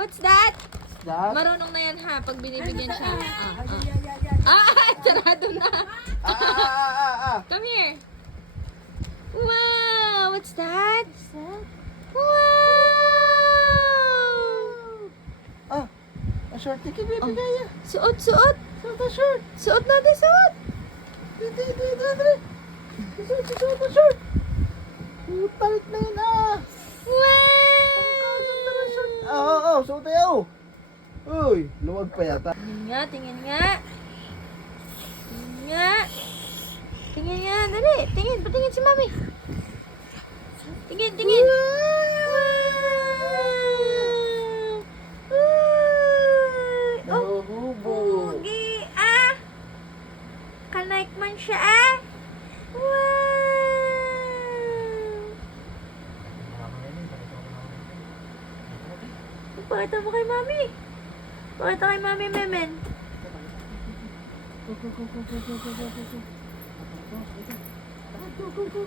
What's that? That? Marunong na yan ha, pag binibigyan siya. Sarado na. Come here. Wow, what's that? Wow! A short ticket, baby, kaya. Suot, suot. Suot na short. Suot natin, suot. Dito. Suot na short. Palit na yun, Wow! Oo, suot tayo. Uy, luwag pa yata. Tingin nga, tingin nga. Tingin nga. Tingin nga, dali. Tingin, patingin si mami. Tingin, tingin. Nahuhubog. Pogi, Kanaik man siya, Wow! Pakita mo kay mami. Pakita kay mami, Memen. Go.